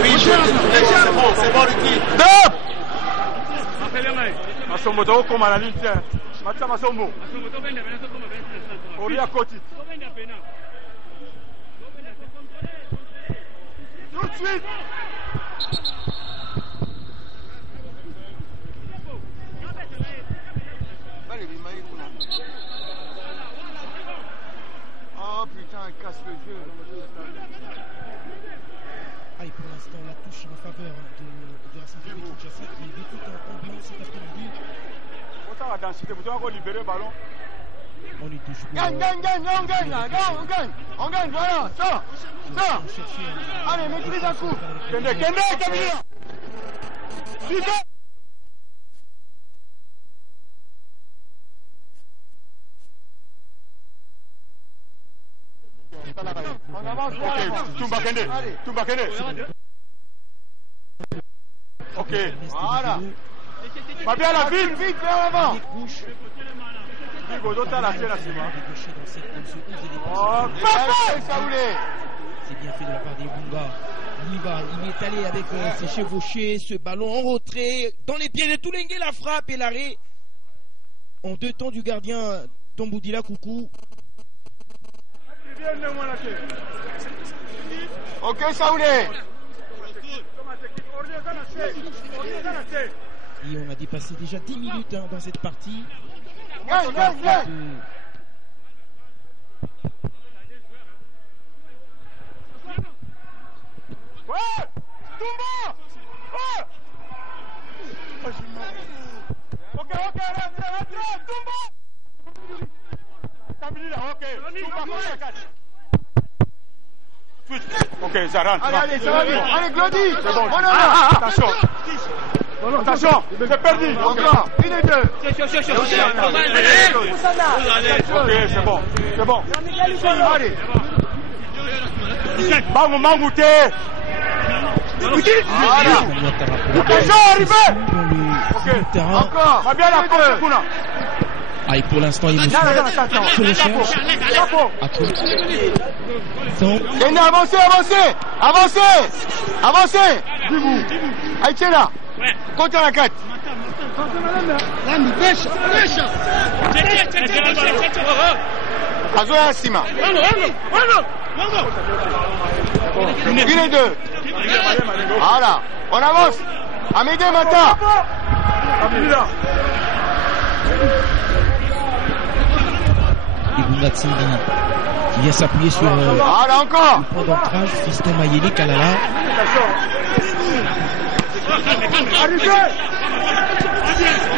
Oui, c'est bon, Lucky. Stop! Masombo, tu comme à la ligne, tiens. Mathieu Masombo. Oria Koti. Tout de suite! Oh putain, il casse le jeu. Allez, pour l'instant, la touche en faveur de la Saint-Denis de Kinshasa qui est vécue en ambiance cet après-midi. On y touche pour... Gagne, on gagne, voilà, ça. Allez, maîtrise un coup. Kende, Camilla. On avance, Toumba Kende. Ok, voilà. Va bien la vite, vers l'avant. C'est bien fait de la part des Bunga. Il est allé avec ses chevauchés, ce ballon en retrait, dans les pieds de Toulengue, la frappe et l'arrêt. En deux temps du gardien Tomboudila Koukou. Ok, Saoulé. Et on a dépassé déjà 10 minutes dans cette partie. Gagne. Ouais, Toumba. Ok, rentre, Toumba. Stabilise, ok. Toumba, ok, ça rentre. Allez, ça va bien. Allez, Glody. C'est bon. Attention, c'est perdu. Encore, une et deux. Ok, c'est bon. Allez. Mangouté. Voilà. Attention, arrivé. Ok, encore. Va bien la porte, Ah, et pour l'instant, il nous fait sur les cherches. Avancez. Aïe, là. Contre la 4. Azoya Sima. Une et deux. Voilà. On avance. Amédée Mata. Ibunga Tsindi qui vient s'appuyer sur voilà encore. le point d'ancrage, Fiston Mayele Kalala.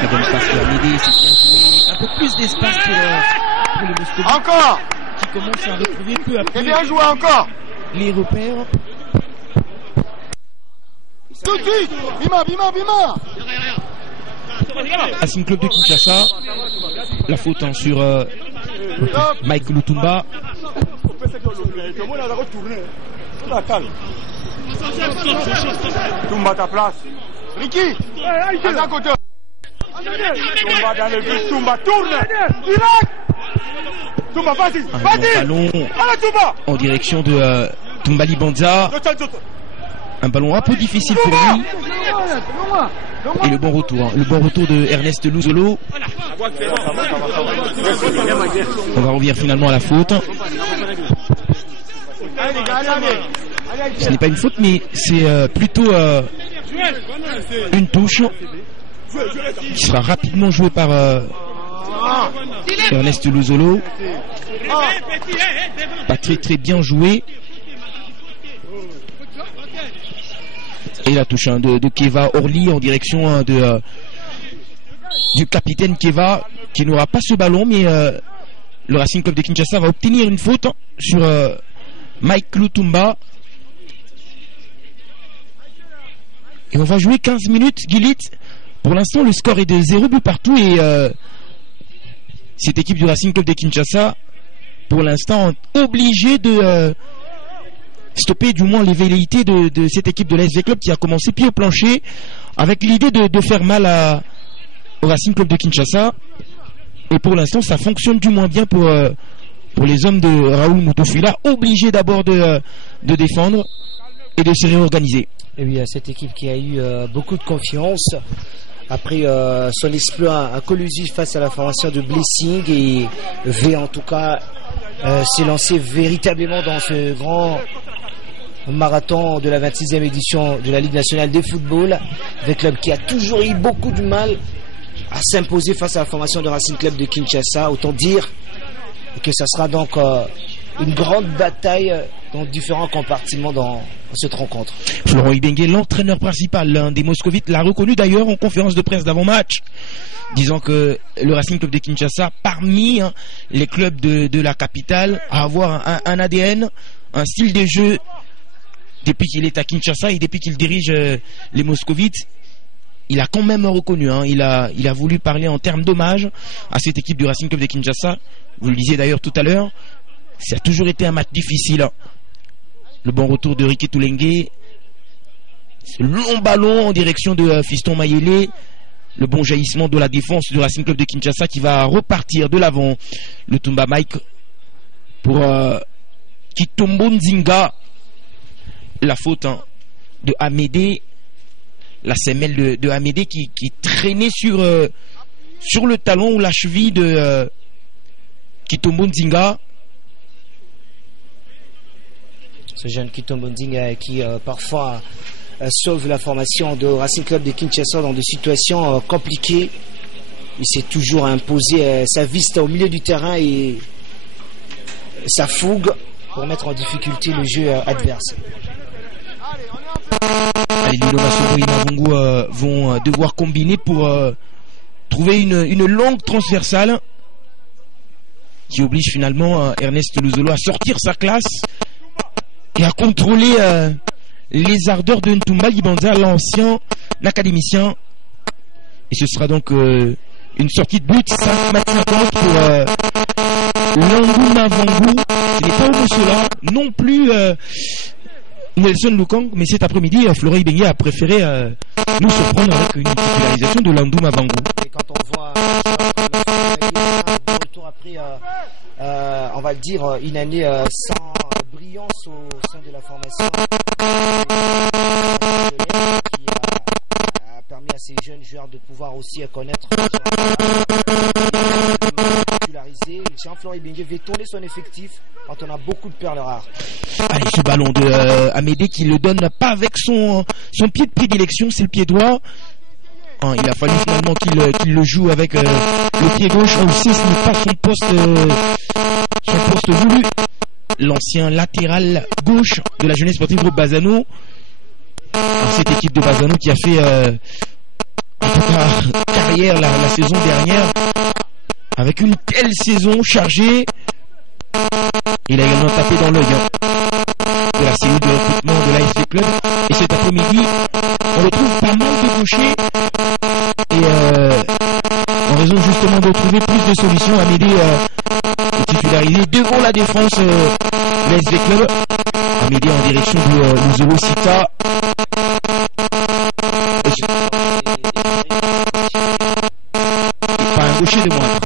La bonne passe pour Amédée, c'est bien joué. Un peu plus d'espace pour le Moscou. Encore. Qui commence à retrouver peu à peu. C'est bien joué encore. Les repères. Tout de suite. Bima. Racing Club de Kinshasa. La faute sur Mike Lutumba. Toumba ta place. Ricky, à un côté. Toumba dans le but, Toumba tourne. Direct. Toumba, vas-y. Ballon en direction de Toumba Libanza. Un ballon un peu difficile pour lui. Et le bon retour de Ernest Louzolo. On va revenir finalement à la faute. Ce n'est pas une faute, mais c'est plutôt une touche qui sera rapidement jouée par Ernest Louzolo. Pas très bien joué. Et la touche de Keva Orly en direction du capitaine Keva, qui n'aura pas ce ballon, mais le Racing Club de Kinshasa va obtenir une faute sur Mike Lutumba. Et on va jouer 15 minutes, Guilit. Pour l'instant, le score est de 0 but partout et cette équipe du Racing Club de Kinshasa, pour l'instant, obligée de stopper du moins les velléités de cette équipe de l'ASV Club qui a commencé pied au plancher avec l'idée de faire mal au Racing Club de Kinshasa. Et pour l'instant, ça fonctionne du moins bien pour pour les hommes de Raoul Moutoufila, obligés d'abord de défendre et de se réorganiser. Et oui, cette équipe qui a eu beaucoup de confiance après son exploit collusif face à la formation de Blessing, et V en tout cas s'est lancé véritablement dans ce grand marathon de la 26e édition de la Ligue nationale de football, avec club qui a toujours eu beaucoup de mal à s'imposer face à la formation de Racing Club de Kinshasa. Autant dire que ça sera donc une grande bataille dans différents compartiments dans cette rencontre. Florent Ibenge, l'entraîneur principal des Moscovites, l'a reconnu d'ailleurs en conférence de presse d'avant-match, disant que le Racing Club de Kinshasa, parmi les clubs de la capitale, à avoir un ADN, un style de jeu depuis qu'il est à Kinshasa et depuis qu'il dirige les Moscovites. Il a quand même reconnu, il a voulu parler en termes d'hommage à cette équipe du Racing Club de Kinshasa. Vous le disiez d'ailleurs tout à l'heure, ça a toujours été un match difficile. Le bon retour de Ricky Toulengue, ce long ballon en direction de Fiston Mayele, le bon jaillissement de la défense du Racing Club de Kinshasa qui va repartir de l'avant. Le Tumba Mike pour Kitombo Nzinga. La faute de Amédée, la semelle de Amédée qui traînait sur le talon ou la cheville de Kitombo Nzinga. Ce jeune Kitombo Nzinga qui parfois sauve la formation de Racing Club de Kinshasa dans des situations compliquées. Il s'est toujours imposé sa vista au milieu du terrain et sa fougue pour mettre en difficulté le jeu adverse. Allez, Lilo Masoro et Mavungu vont devoir combiner pour trouver une longue transversale qui oblige finalement Ernest Luzolo à sortir sa classe et à contrôler les ardeurs de Ntumba Libanza, l'ancien académicien. Et ce sera donc une sortie de but 5,50 pour Landou Mavungu. Ce n'est pas Omosola, non plus Nelson Lukang, mais cet après-midi, Florent Ibenge a préféré nous surprendre avec une titularisation de Landou Mavungu. Et quand on voit retour après, on va le dire, une année sans brillance au sein de la formation, qui a permis à ces jeunes joueurs de pouvoir aussi connaître titularisé. Jean-Florent Ibenge veut tourner son effectif quand on a beaucoup de perles rares. Allez, ce ballon de Amédée qui le donne pas avec son pied de prédilection, c'est le pied droit. Il a fallu finalement qu'il le joue avec le pied gauche. On le sait, ce n'est pas son poste voulu. L'ancien latéral gauche de la jeunesse sportive groupe Bazano. Cette équipe de Bazano qui a fait en tout cas carrière la saison dernière avec une telle saison chargée. Il a également tapé dans l'œil de la cellule de recrutement de l'AFC Club. Et cet après-midi, on le trouve pas mal débouché. Et en raison justement de trouver plus de solutions, Amédée est titularisé devant la défense de l'AFC Club. Amédée en direction de Luzolo Sita. Et pas un gaucher de moindre.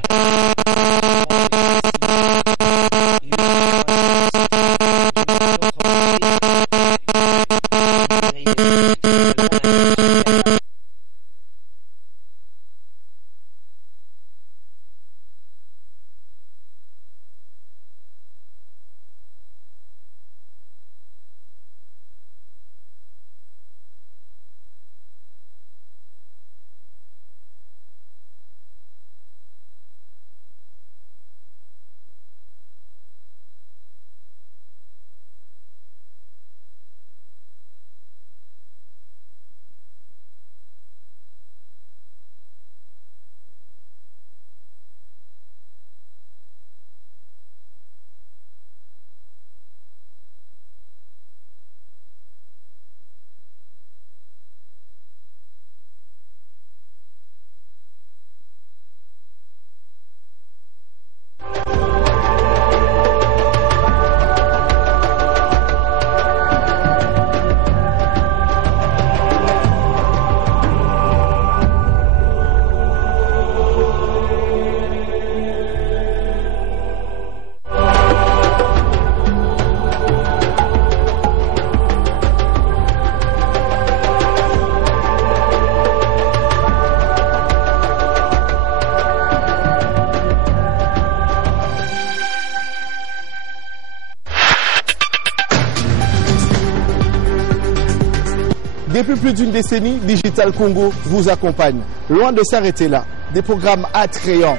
Depuis plus d'une décennie, Digital Congo vous accompagne. Loin de s'arrêter là, des programmes attrayants.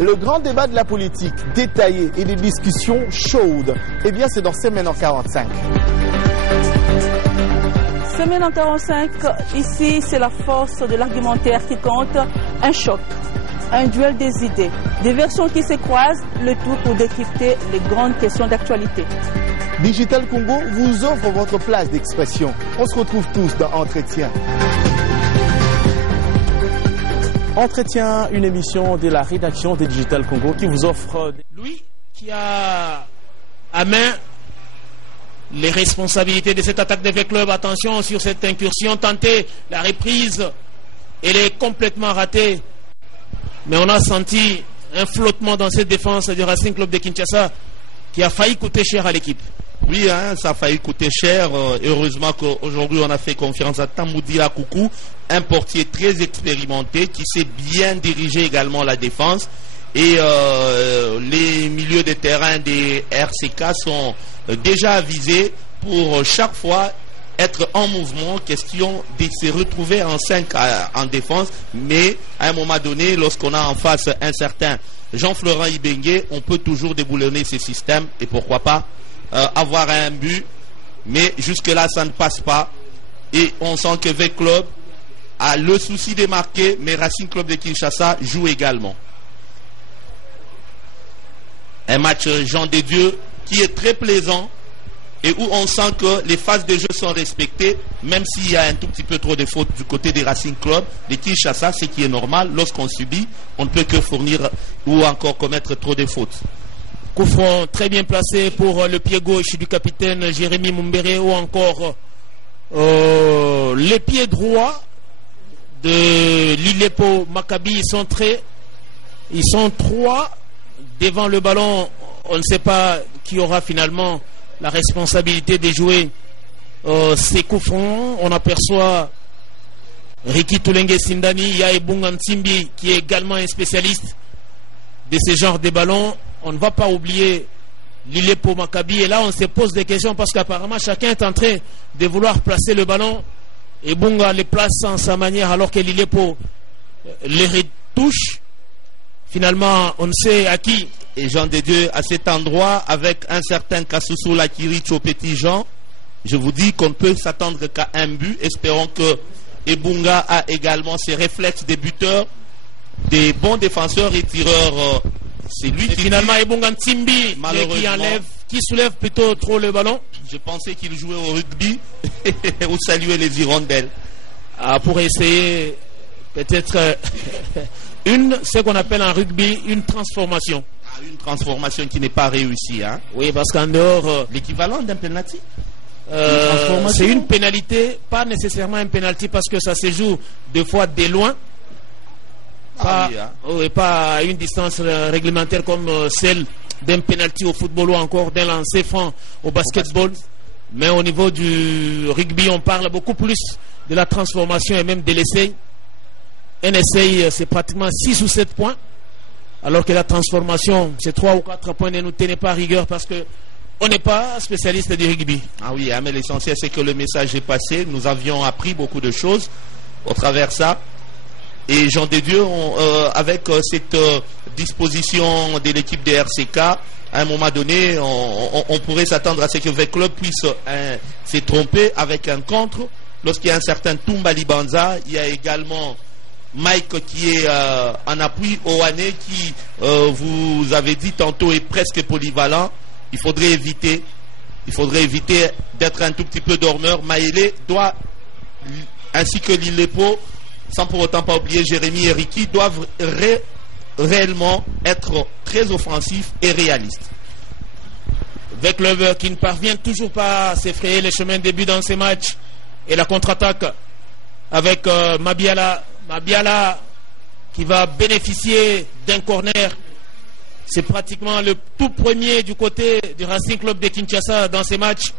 Le grand débat de la politique détaillé et des discussions chaudes, eh bien c'est dans Semaine en 45. Semaine en 45, ici c'est la force de l'argumentaire qui compte, un choc, un duel des idées, des versions qui se croisent, le tout pour décrypter les grandes questions d'actualité. Digital Congo vous offre votre place d'expression. On se retrouve tous dans Entretien. Entretien, une émission de la rédaction de Digital Congo qui vous offre... Lui qui a à main les responsabilités de cette attaque des clubs. Attention sur cette incursion tentée, la reprise, elle est complètement ratée. Mais on a senti un flottement dans cette défense du Racing Club de Kinshasa qui a failli coûter cher à l'équipe. Oui, hein, ça a failli coûter cher. Heureusement qu'aujourd'hui on a fait confiance à Tamoudila Koukou, un portier très expérimenté qui sait bien diriger également la défense. Et les milieux de terrain des RCK sont déjà avisés pour chaque fois être en mouvement, question de se retrouver en 5 en défense. Mais à un moment donné, lorsqu'on a en face un certain Jean-Florent Ibengue, on peut toujours déboulonner ces systèmes et pourquoi pas avoir un but. Mais jusque-là, ça ne passe pas. Et on sent que V-Club a le souci de marquer, mais Racing Club de Kinshasa joue également. Un match Jean de Dieu qui est très plaisant et où on sent que les phases de jeu sont respectées, même s'il y a un tout petit peu trop de fautes du côté des Racing Club de Kinshasa, ce qui est normal. Lorsqu'on subit, on ne peut que fournir ou encore commettre trop de fautes. Coup franc très bien placé pour le pied gauche du capitaine Jérémy Mumbere ou encore les pieds droits de l'Ilepo Maccabi. Ils sont trois devant le ballon. On ne sait pas qui aura finalement la responsabilité de jouer ces coups francs. On aperçoit Riki Tulenge Sindani, Yae Bunga Ntimbi qui est également un spécialiste de ce genre de ballons. On ne va pas oublier l'Ilepo Maccabi. Et là on se pose des questions parce qu'apparemment chacun est en train de vouloir placer le ballon. Et Bunga les place en sa manière alors que l'Ilepo les retouche. Finalement, on ne sait à qui. Et Jean de Dieu, à cet endroit, avec un certain Kasusu Lakirich au petit Jean, je vous dis qu'on ne peut s'attendre qu'à un but. Espérons que Ebunga a également ses réflexes des buteurs, des bons défenseurs et tireurs. C'est lui qui finalement Ebunga Ntimbi qui soulève plutôt trop le ballon. Je pensais qu'il jouait au rugby ou saluer les hirondelles. Pour essayer peut-être ce qu'on appelle en rugby une transformation. Une transformation qui n'est pas réussie. Hein? Oui, parce qu'en dehors... l'équivalent d'un penalty c'est une pénalité, pas nécessairement un penalty parce que ça se joue deux fois de loin. Et pas à une distance réglementaire comme celle d'un penalty au football ou encore d'un lancer franc au basketball. Mais au niveau du rugby, on parle beaucoup plus de la transformation et même de l'essai. Un essai, c'est pratiquement 6 ou 7 points. Alors que la transformation, c'est 3 ou 4 points. Ne nous tenez pas à rigueur parce que on n'est pas spécialiste du rugby. Ah oui, mais l'essentiel c'est que le message est passé. Nous avions appris beaucoup de choses au travers ça. Et Jean de Dieu, avec cette disposition de l'équipe des RCK, à un moment donné, on pourrait s'attendre à ce que V-Club puisse se tromper avec un contre. Lorsqu'il y a un certain Toumba Libanza, il y a également Mike qui est en appui, Owane qui, vous avez dit tantôt, est presque polyvalent. Il faudrait éviter d'être un tout petit peu dormeur. Maëlé doit, ainsi que l'Ilepo, sans pour autant pas oublier Jérémy et Riki, doivent réellement être très offensifs et réalistes. V-Club qui ne parvient toujours pas à s'effrayer les chemins de début dans ces matchs. Et la contre-attaque avec Mabiala qui va bénéficier d'un corner. C'est pratiquement le tout premier du côté du Racing Club de Kinshasa dans ces matchs.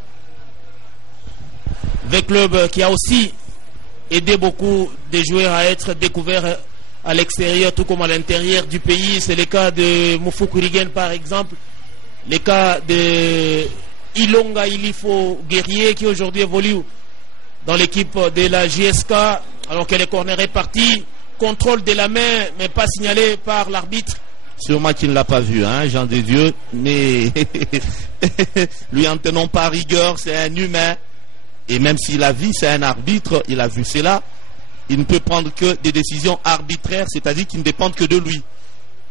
V-Club qui a aussi aidé beaucoup de joueurs à être découverts à l'extérieur tout comme à l'intérieur du pays. C'est le cas de Moufou Kurigen par exemple, le cas de Ilonga Ilifo Guerrier qui aujourd'hui évolue dans l'équipe de la JSK, alors que le corner est parti. Contrôle de la main, mais pas signalé par l'arbitre. Sûrement qu'il ne l'a pas vu, hein, Jean de Dieu, mais lui en tenant pas rigueur, c'est un humain. Et même s'il a vu, c'est un arbitre, il a vu cela. Il ne peut prendre que des décisions arbitraires, c'est-à-dire qui ne dépendent que de lui.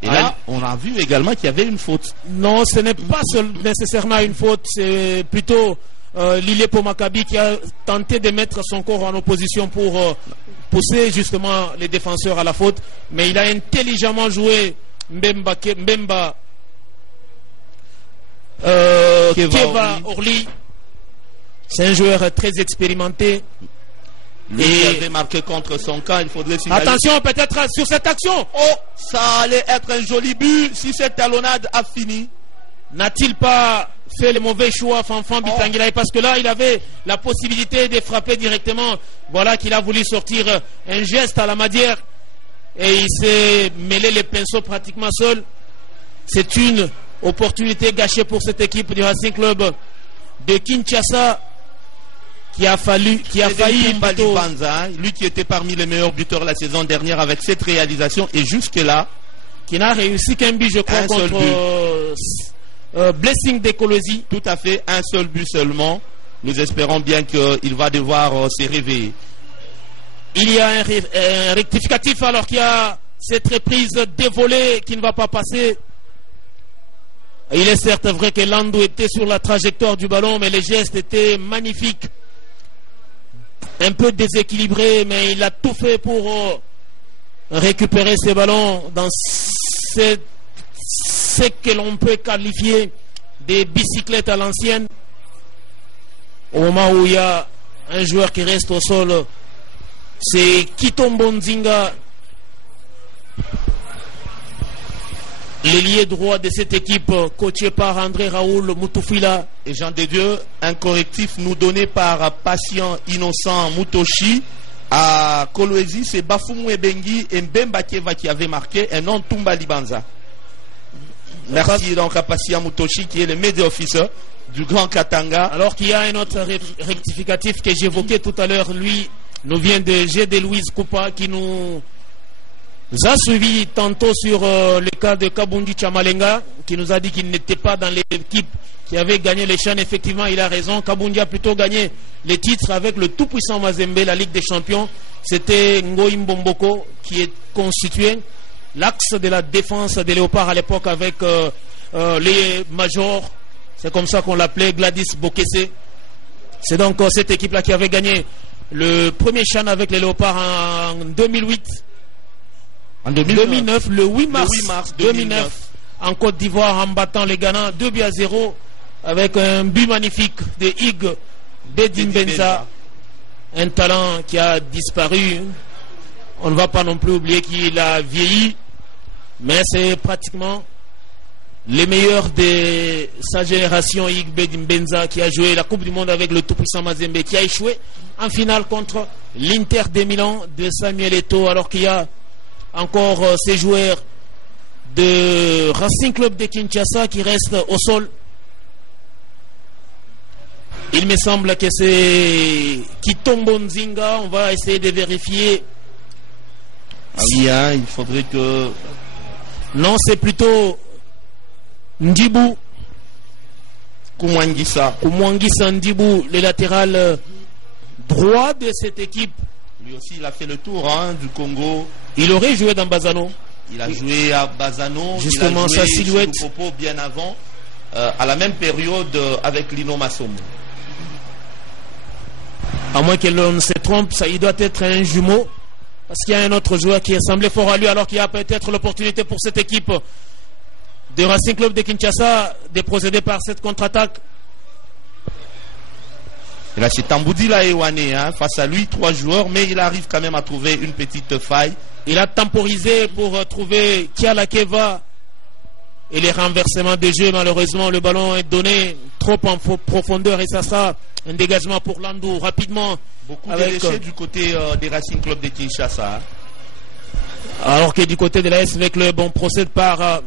Et là, on a vu également qu'il y avait une faute. Non, ce n'est pas nécessairement une faute, c'est plutôt Lillepo Maccabi qui a tenté de mettre son corps en opposition pour pousser justement les défenseurs à la faute. Mais il a intelligemment joué Mbemba Keva Orly. C'est un joueur très expérimenté. Lui qui avait marqué contre son camp, il faudrait signaler. Attention, peut-être sur cette action. Oh, ça allait être un joli but si cette talonnade a fini. N'a-t-il pas fait le mauvais choix, Fanfan Bitanguilaï? Parce que là, il avait la possibilité de frapper directement. Voilà qu'il a voulu sortir un geste à la Madière. Et il s'est mêlé les pinceaux pratiquement seul. C'est une opportunité gâchée pour cette équipe du Racing Club de Kinshasa. Qui a failli plutôt... Banza, lui qui était parmi les meilleurs buteurs la saison dernière avec cette réalisation, et jusque-là, qui n'a réussi qu'un but, je crois, contre Blessing d'Ecologie. Tout à fait, un seul but seulement. Nous espérons bien qu'il va devoir se réveiller. Il y a un rectificatif alors qu'il y a cette reprise dévolée qui ne va pas passer. Il est certes vrai que Landou était sur la trajectoire du ballon, mais les gestes étaient magnifiques. Un peu déséquilibré, mais il a tout fait pour récupérer ces ballons dans ce que l'on peut qualifier des bicyclettes à l'ancienne. Au moment où il y a un joueur qui reste au sol, c'est Kitombo Nzinga, l'ailier droit de cette équipe, coaché par André Raoul Moutoufila. Et Jean de Dieu, un correctif nous donné par Patient Innocent Moutoshi à Kolwezi, c'est Bafumu Ebengi et Mbemba Keva qui avait marqué, et non Tumba Libanza. Merci donc à Patient Moutoshi qui est le média officer du Grand Katanga. Alors qu'il y a un autre rectificatif que j'évoquais tout à l'heure, lui nous vient de G. Louise Koupa qui nous a suivi tantôt sur le cas de Kabundi Chamalenga, qui nous a dit qu'il n'était pas dans l'équipe qui avait gagné les CHAN. Effectivement, il a raison. Kabundi a plutôt gagné les titres avec le tout-puissant Mazembe, la Ligue des Champions. C'était Ngoï Mbomboko qui est constitué l'axe de la défense des Léopards à l'époque avec les majors. C'est comme ça qu'on l'appelait, Gladys Bokese. C'est donc cette équipe-là qui avait gagné le premier CHAN avec les Léopards en 2008. En 2009, le 8 mars 2009, en Côte d'Ivoire, en battant les Ghana 2-0 avec un but magnifique de Hugues Bedimbenza, un talent qui a disparu. On ne va pas non plus oublier qu'il a vieilli, mais c'est pratiquement les meilleurs de sa génération. Hugues Bedimbenza qui a joué la Coupe du Monde avec le tout-puissant Mazembe, qui a échoué en finale contre l'Inter de Milan de Samuel Eto'o, alors qu'il y a encore ces joueurs de Racing Club de Kinshasa qui restent au sol. Il me semble que c'est Kitombo Nzinga. On va essayer de vérifier. Ah oui, hein, il faudrait que... Non, c'est plutôt Ndibou Koumouangissa Ndibou, le latéral droit de cette équipe. Lui aussi, il a fait le tour du Congo. Il aurait joué dans Bazano. Il a joué à Bazano. Justement, il a joué sa silhouette. Chez Lupopo bien avant, à la même période avec Lino Massomo. À moins que l'on ne se trompe, ça, il doit être un jumeau. Parce qu'il y a un autre joueur qui ressemblait fort à lui, alors qu'il y a peut-être l'opportunité pour cette équipe de Racing Club de Kinshasa de procéder par cette contre-attaque. Et là, c'est Tamboudila Ewane, face à lui, 3 joueurs, mais il arrive quand même à trouver une petite faille. Il a temporisé pour trouver Kiala Keva et les renversements de jeu. Malheureusement, le ballon est donné trop en profondeur et ça sera un dégagement pour Landou rapidement. Beaucoup de déchets du côté des Racing Club de Kinshasa. Alors que du côté de la S avec on procède par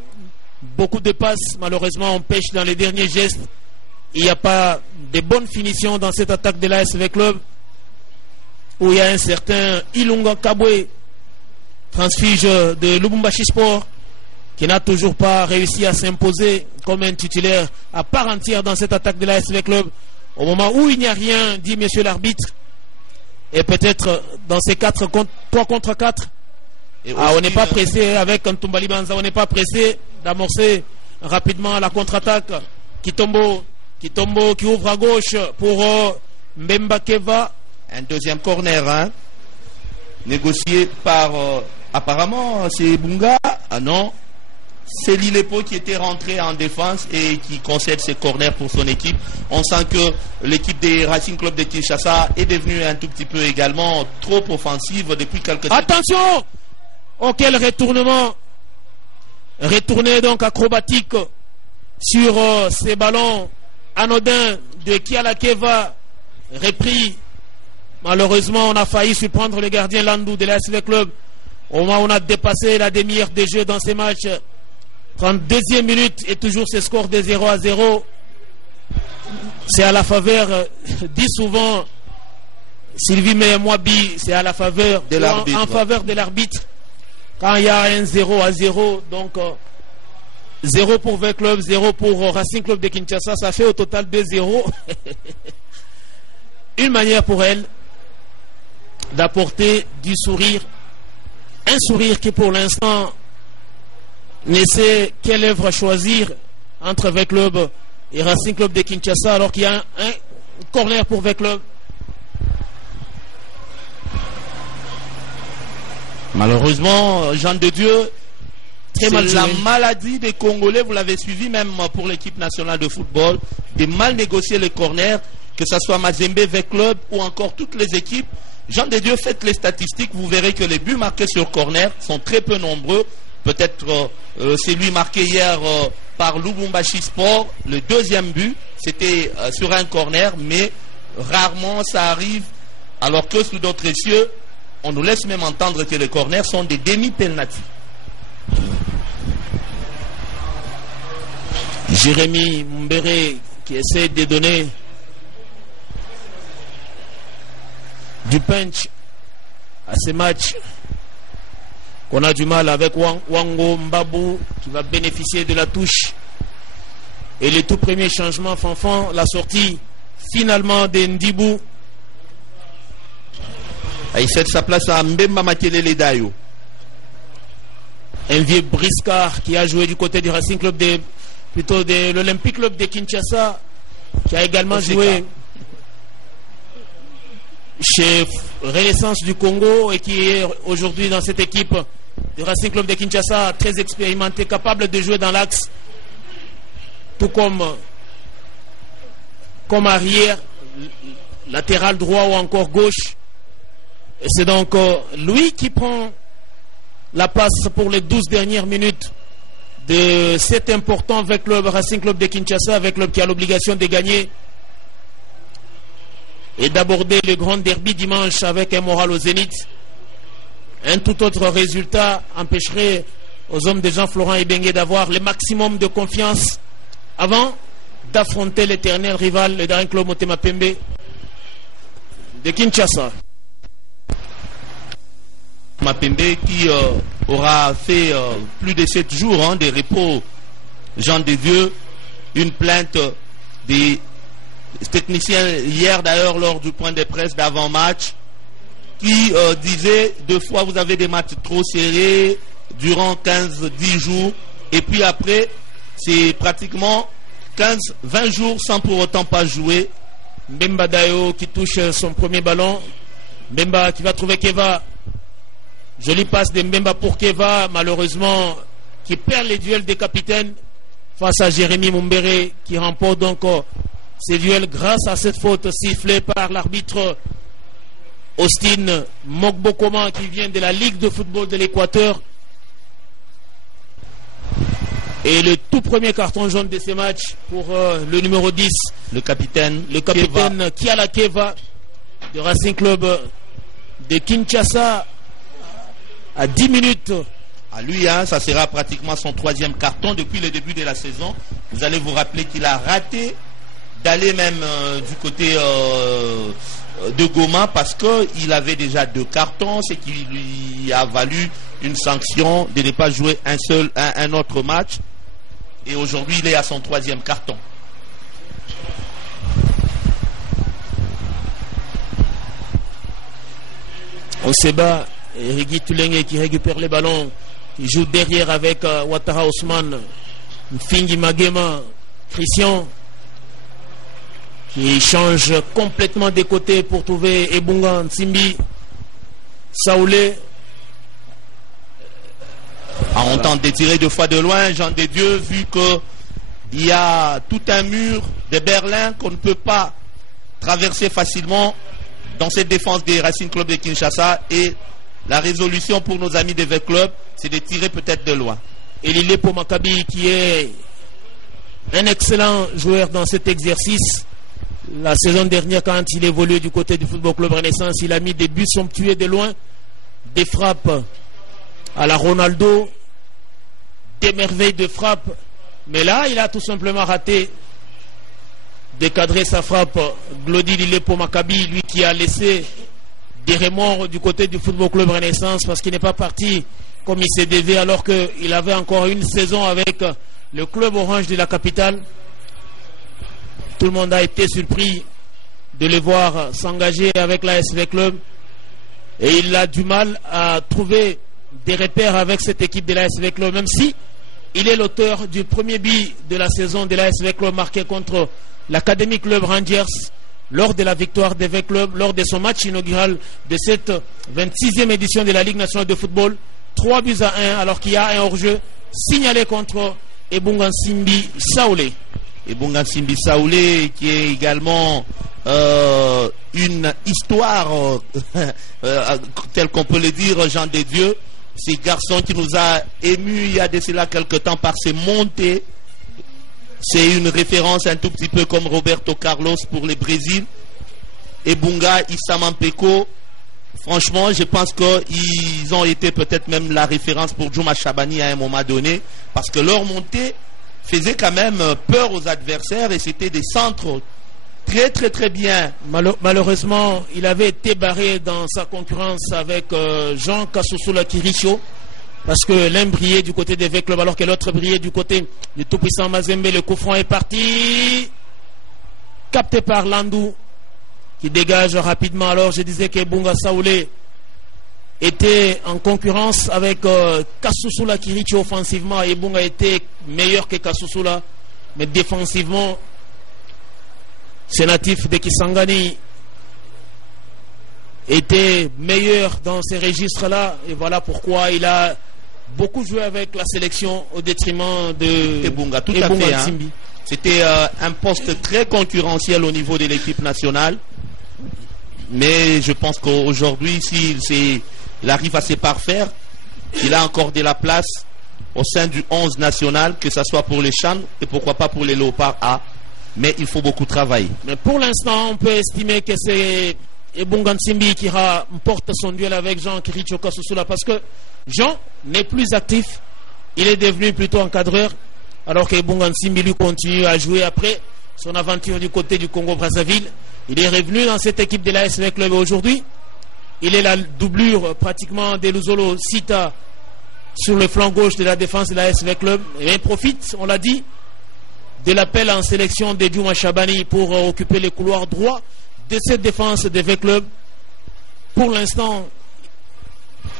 beaucoup de passes. Malheureusement, on pêche dans les derniers gestes. il n'y a pas de bonnes finitions dans cette attaque de l'ASV Club, où il y a un certain Ilunga Kabwe, transfuge de Lubumbashi Sport, qui n'a toujours pas réussi à s'imposer comme un titulaire à part entière dans cette attaque de l'ASV Club. Au moment où il n'y a rien, dit monsieur l'arbitre, et peut-être dans ces 3 contre 4, on n'est pas pressé avec Ntumbali Banza, on n'est pas pressé d'amorcer rapidement la contre-attaque. Kitombo qui ouvre à gauche pour Mbemba Keva. Un deuxième corner, hein, négocié par apparemment c'est Bunga. Ah non, c'est Lilepo qui était rentré en défense et qui concède ses corners pour son équipe. On sent que l'équipe des Racing Club de Kinshasa est devenue un tout petit peu également trop offensive depuis quelques temps. Attention! Oh, quel retournement! Retourné donc acrobatique sur ces ballons anodins de Kialakeva, repris. Malheureusement, on a failli surprendre le gardien Landou de l'ASV Club au moment où on a dépassé la demi-heure de jeu dans ces matchs. 32e minute et toujours ce score de 0-0. C'est à la faveur, dit souvent Sylvie Mouabi, c'est à la faveur de l'arbitre, en faveur de l'arbitre quand il y a un 0-0. Donc 0 pour V Club, 0 pour Racing Club de Kinshasa, ça fait au total 2-0. Une manière pour elle d'apporter du sourire, un sourire qui pour l'instant ne sait quelle œuvre choisir entre V Club et Racing Club de Kinshasa, alors qu'il y a un corner pour V Club. Malheureusement, Jean de Dieu, c'est la joué. maladie des Congolais, vous l'avez suivi même pour l'équipe nationale de football, de mal négocier les corners, que ce soit Mazembe, V Club ou encore toutes les équipes. Jean de Dieu, faites les statistiques, vous verrez que les buts marqués sur corner sont très peu nombreux. Peut-être c'est lui marqué hier par Lubumbashi Sport. Le deuxième but, c'était sur un corner, mais rarement ça arrive. Alors que sous d'autres cieux, on nous laisse même entendre que les corners sont des demi-penalty. Jérémy Mbéré qui essaie de donner du punch à ces matchs. On a du mal avec Wango Mbabou qui va bénéficier de la touche. Et le tout premier changement, Fanfan, la sortie finalement de Ndibou. Il cède sa place à Mbemba Makelele Dayo. Un vieux briscard qui a joué du côté du Racing Club de l'Olympique Club de Kinshasa, qui a également joué chez Renaissance du Congo et qui est aujourd'hui dans cette équipe du Racing Club de Kinshasa, très expérimenté, capable de jouer dans l'axe, tout comme arrière, latéral droit ou encore gauche. Et c'est donc lui qui prend la place pour les 12 dernières minutes de cet important avec le Racing Club de Kinshasa, avec le club qui a l'obligation de gagner et d'aborder le grand derby dimanche avec un moral au zénith. Un tout autre résultat empêcherait aux hommes de Jean-Florent Ibenge d'avoir le maximum de confiance avant d'affronter l'éternel rival, le Daring Club Motema Pembe de Kinshasa. Mapembe qui aura fait plus de 7 jours de repos. Jean de Dieu, une plainte des techniciens hier d'ailleurs lors du point de presse d'avant-match qui disait 2 fois vous avez des matchs trop serrés durant 15-10 jours et puis après c'est pratiquement 15-20 jours sans pour autant pas jouer. Mbemba Dayo qui touche son premier ballon. Mbemba qui va trouver Keva. Jolie passe de Mbemba pour Keva, malheureusement, qui perd les duels des capitaines face à Jérémy Mumbere, qui remporte donc ces duels grâce à cette faute sifflée par l'arbitre Austin Mogbokoma, qui vient de la Ligue de football de l'Équateur. Et le tout premier carton jaune de ces matchs pour le numéro 10, le capitaine Kiala Keva de Racing Club de Kinshasa. À 10 minutes. À lui, ça sera pratiquement son 3e carton depuis le début de la saison. Vous allez vous rappeler qu'il a raté d'aller même du côté de Goma parce qu'il avait déjà 2 cartons, ce qui lui a valu une sanction de ne pas jouer un autre match. Et aujourd'hui, il est à son 3e carton. On se bat. Rigui Tulenge qui récupère les ballons, qui joue derrière avec Ouattara Ousmane, Fingi Magema, Christian, qui change complètement des côtés pour trouver Ebunga Nsimbi, Saoulé. On tente de tirer 2 fois de loin, Jean de Dieu, vu qu'il y a tout un mur de Berlin qu'on ne peut pas traverser facilement dans cette défense des Racing Club de Kinshasa. Et la résolution pour nos amis des V Club, c'est de tirer peut-être de loin. Et Lilé pour Maccabi, qui est un excellent joueur dans cet exercice. La saison dernière, quand il évoluait du côté du Football Club Renaissance, il a mis des buts somptueux de loin, des frappes à la Ronaldo, des merveilles de frappe. Mais là, il a tout simplement raté de cadrer sa frappe. Glody Lilé pour Maccabi, lui qui a laissé des remords du côté du Football Club Renaissance parce qu'il n'est pas parti comme il s'est devait, alors qu'il avait encore une saison avec le club orange de la capitale. Tout le monde a été surpris de le voir s'engager avec la SV Club et il a du mal à trouver des repères avec cette équipe de la SV Club, même si il est l'auteur du premier but de la saison de la SV Club marqué contre l'Academy Club Rangers lors de la victoire des V Club, lors de son match inaugural de cette 26e édition de la Ligue nationale de football. 3-1 alors qu'il y a un hors-jeu signalé contre Ebunga Nsimbi Saoulé. Ebunga Nsimbi Saoulé qui est également une histoire telle qu'on peut le dire, Jean de Dieu. Ce garçon qui nous a émus il y a de cela quelque temps par ses montées. C'est une référence un tout petit peu comme Roberto Carlos pour le Brésil. Ebunga, Issa Mampeko, franchement, je pense qu'ils ont été peut-être même la référence pour Djouma Chabani à un moment donné, parce que leur montée faisait quand même peur aux adversaires et c'était des centres très très très bien. Malheureusement, il avait été barré dans sa concurrence avec Jean Kassoussoula Kiricho, parce que l'un brillait du côté des V Club alors que l'autre brillait du côté du tout-puissant Mazembe. Le coup franc est parti, capté par Landou qui dégage rapidement. Alors je disais que Bunga Saoulé était en concurrence avec Kassoussoula Kirichi offensivement et Bunga était meilleur que Kassoussoula, mais défensivement ces natifs de Kisangani était meilleur dans ces registres-là et voilà pourquoi il a beaucoup joué avec la sélection au détriment de Ebunga. Tout à fait. Hein. C'était un poste très concurrentiel au niveau de l'équipe nationale, mais je pense qu'aujourd'hui, s'il arrive à se parfaire, il a encore de la place au sein du 11 national, que ce soit pour les Chans et pourquoi pas pour les Léopards A, mais il faut beaucoup travailler. Mais pour l'instant, on peut estimer que c'est Ebunga Nsimbi qui remporte son duel avec Jean Kiricho Kassoussoula parce que Jean n'est plus actif, il est devenu plutôt encadreur, alors que Ebunga Nsimbi lui continue à jouer après son aventure du côté du Congo-Brazzaville. Il est revenu dans cette équipe de la SV Club aujourd'hui. Il est la doublure pratiquement de Luzolo Sita sur le flanc gauche de la défense de la SV Club. Et il profite, on l'a dit, de l'appel en sélection de Djouma Chabani pour occuper les couloirs droits de cette défense des V Club. Pour l'instant,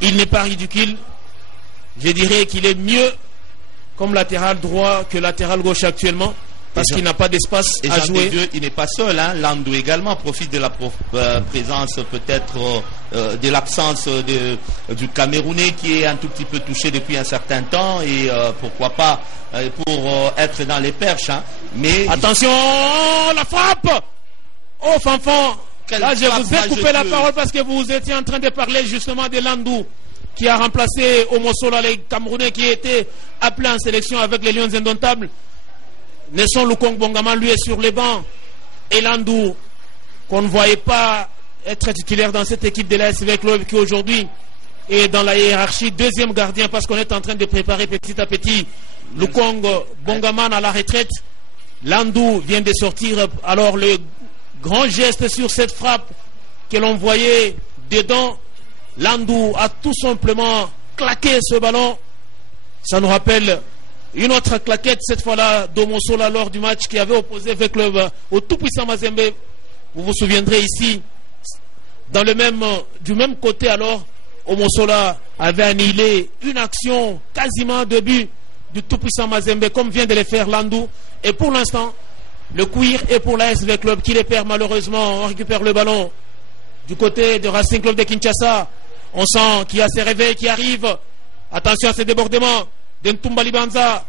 il n'est pas ridicule. Je dirais qu'il est mieux comme latéral droit que latéral gauche actuellement, parce qu'il n'a pas d'espace à jouer. Dieu, il n'est pas seul, hein. Landou également profite de la présence peut-être de l'absence du Camerounais qui est un tout petit peu touché depuis un certain temps et pourquoi pas pour être dans les perches. Hein. Mais attention, la frappe. Oh Fanfan, là je vous ai coupé la parole parce que vous étiez en train de parler justement de Landou qui a remplacé Omosola, les Camerounais qui étaient appelés en sélection avec les Lions indomptables. Nesson Lukong Bongaman lui est sur les bancs et Landou qu'on ne voyait pas être titulaire dans cette équipe de la SV Club qui aujourd'hui est dans la hiérarchie deuxième gardien parce qu'on est en train de préparer petit à petit Lukong Bongaman à la retraite. Landou vient de sortir. Alors le grand geste sur cette frappe que l'on voyait dedans. Landou a tout simplement claqué ce ballon. Ça nous rappelle une autre claquette, cette fois-là, d'Omosola lors du match qui avait opposé avec le au tout-puissant Mazembe. Vous vous souviendrez ici, du même côté alors, Omosola avait annihilé une action quasiment de but du tout-puissant Mazembe, comme vient de le faire Landou. Et pour l'instant, le cuir est pour la SV Club qui les perd malheureusement. On récupère le ballon du côté de Racing Club de Kinshasa. On sent qu'il y a ces réveils qui arrivent. Attention à ces débordements de Ntumba Libanza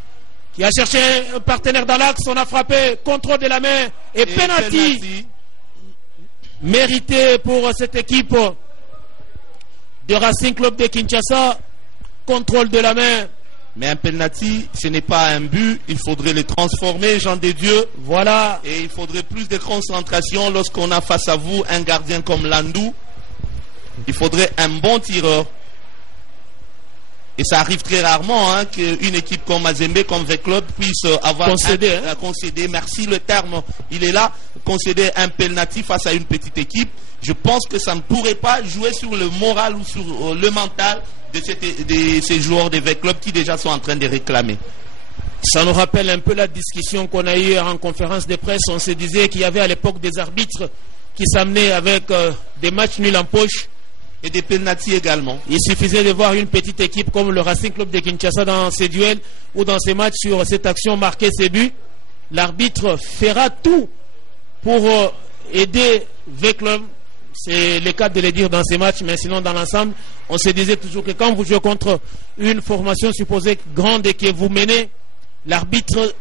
qui a cherché un partenaire dans l'axe. On a frappé, contrôle de la main et penalty mérité pour cette équipe de Racing Club de Kinshasa. Contrôle de la main. Mais un penalty, ce n'est pas un but. Il faudrait le transformer, Jean de Dieu. Voilà. Et il faudrait plus de concentration lorsqu'on a face à vous un gardien comme Landou. Il faudrait un bon tireur. Et ça arrive très rarement qu'une équipe comme Mazembe, comme V-Club, puisse avoir concédé, merci le terme, il est là, concéder un penalty face à une petite équipe. Je pense que ça ne pourrait pas jouer sur le moral ou sur le mental de ces joueurs de V-Club qui déjà sont en train de réclamer. Ça nous rappelle un peu la discussion qu'on a eue en conférence de presse. On se disait qu'il y avait à l'époque des arbitres qui s'amenaient avec des matchs nuls en poche. Et des pénaltys également. Il suffisait de voir une petite équipe comme le Racing Club de Kinshasa dans ces duels ou dans ces matchs sur cette action marquer ses buts. L'arbitre fera tout pour aider V-Club. C'est le cas de le dire dans ces matchs, mais sinon dans l'ensemble, on se disait toujours que quand vous jouez contre une formation supposée grande et que vous menez, l'arbitre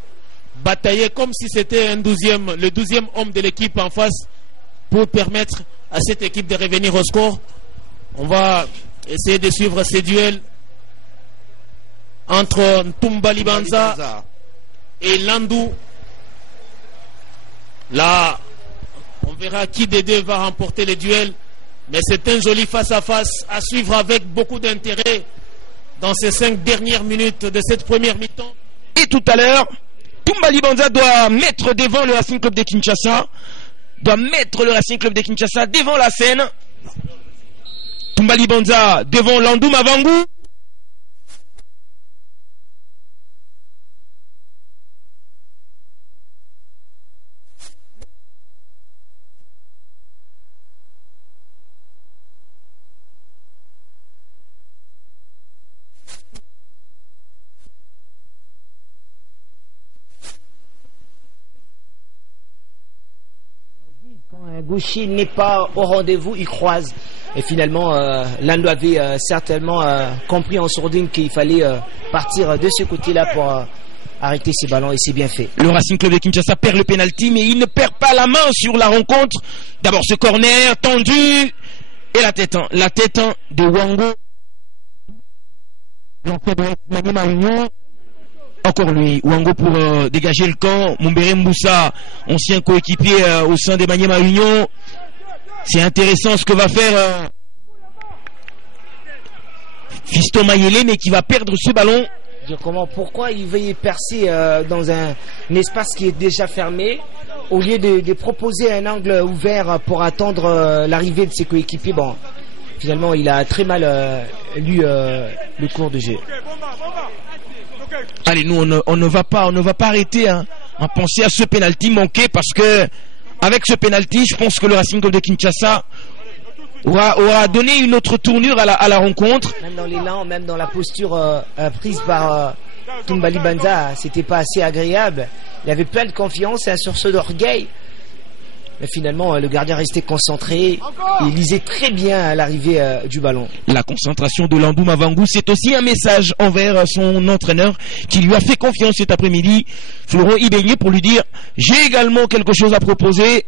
bataillait comme si c'était le 12e homme de l'équipe en face pour permettre à cette équipe de revenir au score. On va essayer de suivre ces duels entre Ntumba Libanza et Landou. Là, on verra qui des deux va remporter les duels. Mais c'est un joli face-à-face à suivre avec beaucoup d'intérêt dans ces 5 dernières minutes de cette première mi-temps. Et tout à l'heure, Ntumba Libanza doit mettre devant le Racing Club de Kinshasa. Devant la scène. Ntumba Libanza devant Landou Mavangu. Quand un gaucher n'est pas au rendez-vous, il croise. Et finalement, Landou avait certainement compris en sourdine qu'il fallait partir de ce côté-là pour arrêter ces ballons, et c'est bien fait. Le Racing Club de Kinshasa perd le penalty, mais il ne perd pas la main sur la rencontre. D'abord ce corner tendu et la tête de Wango. Encore lui, Wango pour dégager le camp. Mumbere Mboussa, ancien coéquipier au sein des Maniema Union. C'est intéressant ce que va faire Fiston Mayele, mais qui va perdre ce ballon. Pourquoi il veut percer dans un espace qui est déjà fermé au lieu de proposer un angle ouvert pour attendre l'arrivée de ses coéquipiers? Bon, finalement, il a très mal lu le cours de jeu. Allez, nous on ne va pas arrêter à penser à ce penalty manqué, parce que avec ce penalty, je pense que le Racing Club de Kinshasa aura donné une autre tournure à la rencontre. Même dans l'élan, même dans la posture prise par Ntumba Libanza, c'était pas assez agréable. Il avait plein de confiance et un sursaut d'orgueil. Mais finalement, le gardien restait concentré. Il lisait très bien l'arrivée du ballon. La concentration de Landou Mavangu, c'est aussi un message envers son entraîneur qui lui a fait confiance cet après-midi, Florent Ibengé, pour lui dire: j'ai également quelque chose à proposer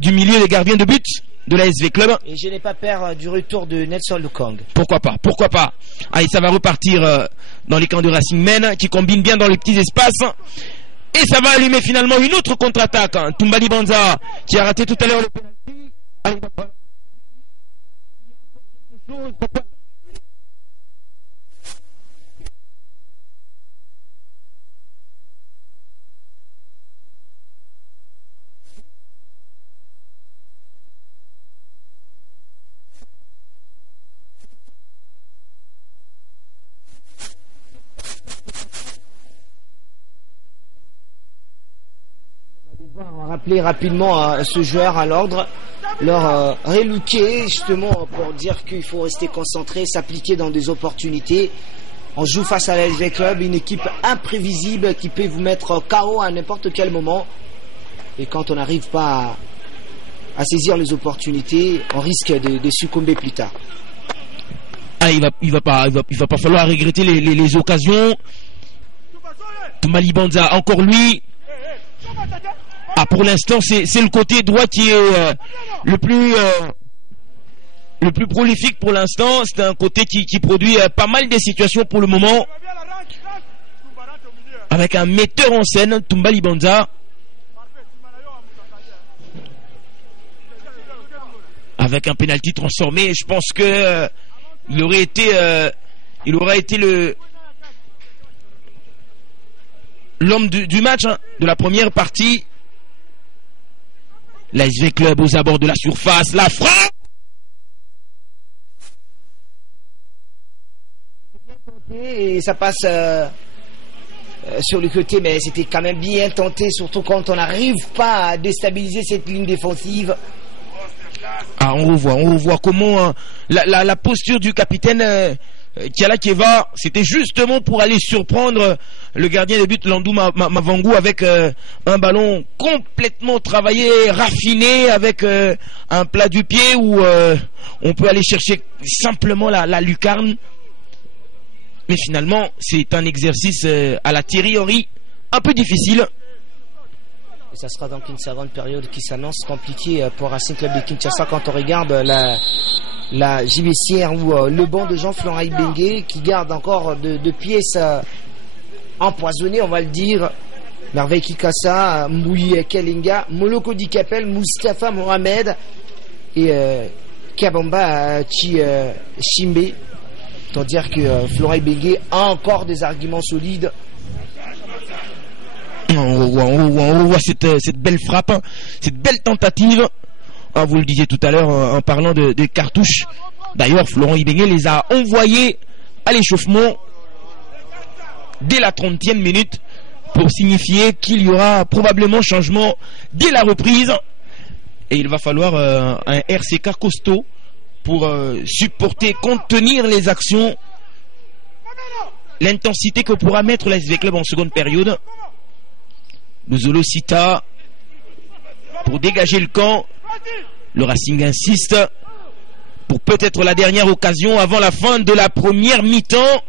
du milieu des gardiens de but de la SV Club. Et je n'ai pas peur du retour de Nelson Lukang. Pourquoi pas. Allez, ça va repartir dans les camps de Racing Men, qui combine bien dans les petits espaces. Et ça va allumer finalement une autre contre-attaque. Ntumba Libanza qui a raté tout à l'heure le penalty. On va rappeler rapidement ce joueur à l'ordre, leur relooker justement pour dire qu'il faut rester concentré, s'appliquer dans des opportunités. On joue face à la SV Club, une équipe imprévisible qui peut vous mettre KO à n'importe quel moment. Et quand on n'arrive pas à saisir les opportunités, on risque de succomber plus tard. Ah, il va pas falloir regretter les occasions. Toumba Libanza, encore lui. Ah, pour l'instant, c'est le côté droit qui est le plus prolifique pour l'instant. C'est un côté qui produit pas mal de situations pour le moment. Avec un metteur en scène, Toumba Libanza. Avec un penalty transformé, je pense que il aurait été l'homme du match, hein, de la première partie. La SV Club aux abords de la surface, la frappe. Et ça passe sur le côté, mais c'était quand même bien tenté, surtout quand on n'arrive pas à déstabiliser cette ligne défensive. Ah, on revoit comment la posture du capitaine Kiala Keva, c'était justement pour aller surprendre le gardien de but Landou Mavangou avec un ballon complètement travaillé, raffiné, avec un plat du pied où on peut aller chercher simplement la lucarne. Mais finalement, c'est un exercice à la Thierry Henry un peu difficile. Et ça sera donc une seconde période qui s'annonce compliquée pour Racing Club de Kinshasa quand on regarde la JBCR ou le banc de Jean-Florent Bengue qui garde encore de pièces empoisonnées, on va le dire. Merveille Kikassa, Mouyi Kelinga, Moloko Dikapel, Mustafa Mohamed et Kabamba Chimbe. Autant dire que Florent Bengue a encore des arguments solides. On revoit cette belle frappe, hein, cette belle tentative. Ah, vous le disiez tout à l'heure en parlant de cartouches. D'ailleurs, Florent Ibenge les a envoyés à l'échauffement dès la 30e minute pour signifier qu'il y aura probablement changement dès la reprise. Et il va falloir un RCK costaud pour supporter, contenir les actions, l'intensité que pourra mettre la SV Club en seconde période. Luzolo Sita pour dégager le camp. Le Racing insiste pour peut-être la dernière occasion avant la fin de la première mi-temps.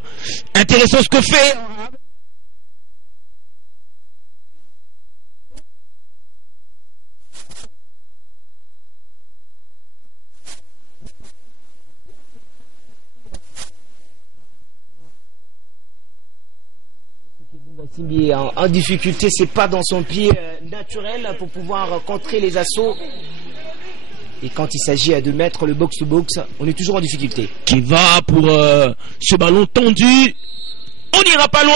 Intéressant ce que fait Simbi en difficulté, c'est pas dans son pied naturel pour pouvoir contrer les assauts. Et quand il s'agit de mettre le box-to-box, on est toujours en difficulté. Qui va pour ce ballon tendu. On n'ira pas loin.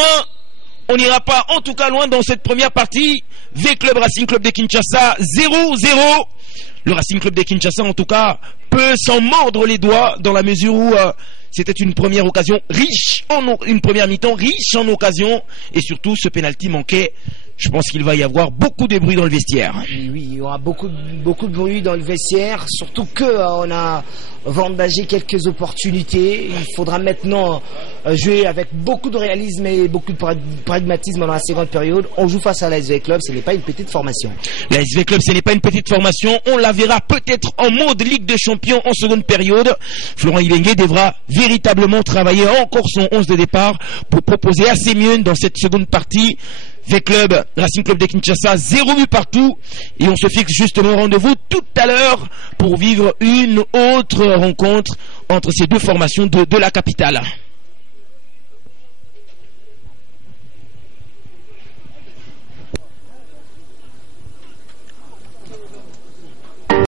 On n'ira pas en tout cas loin dans cette première partie. V-Club Racing Club de Kinshasa 0-0. Le Racing Club de Kinshasa en tout cas peut s'en mordre les doigts dans la mesure où c'était une première occasion riche, une première mi-temps riche en occasions. Et surtout ce penalty manqué. Je pense qu'il va y avoir beaucoup de bruit dans le vestiaire. Oui, il y aura beaucoup de bruit dans le vestiaire, surtout qu'on a vendagé quelques opportunités. Il faudra maintenant jouer avec beaucoup de réalisme et beaucoup de pragmatisme dans la seconde période. On joue face à la SV Club, ce n'est pas une petite formation. La SV Club, ce n'est pas une petite formation. On la verra peut-être en mode Ligue des Champions en seconde période. Florent Ibenge devra véritablement travailler encore son 11 de départ pour proposer assez mieux dans cette seconde partie. V-Club, Racing Club de Kinshasa, 0 but partout. Et on se fixe justement rendez-vous tout à l'heure pour vivre une autre rencontre entre ces deux formations de la capitale.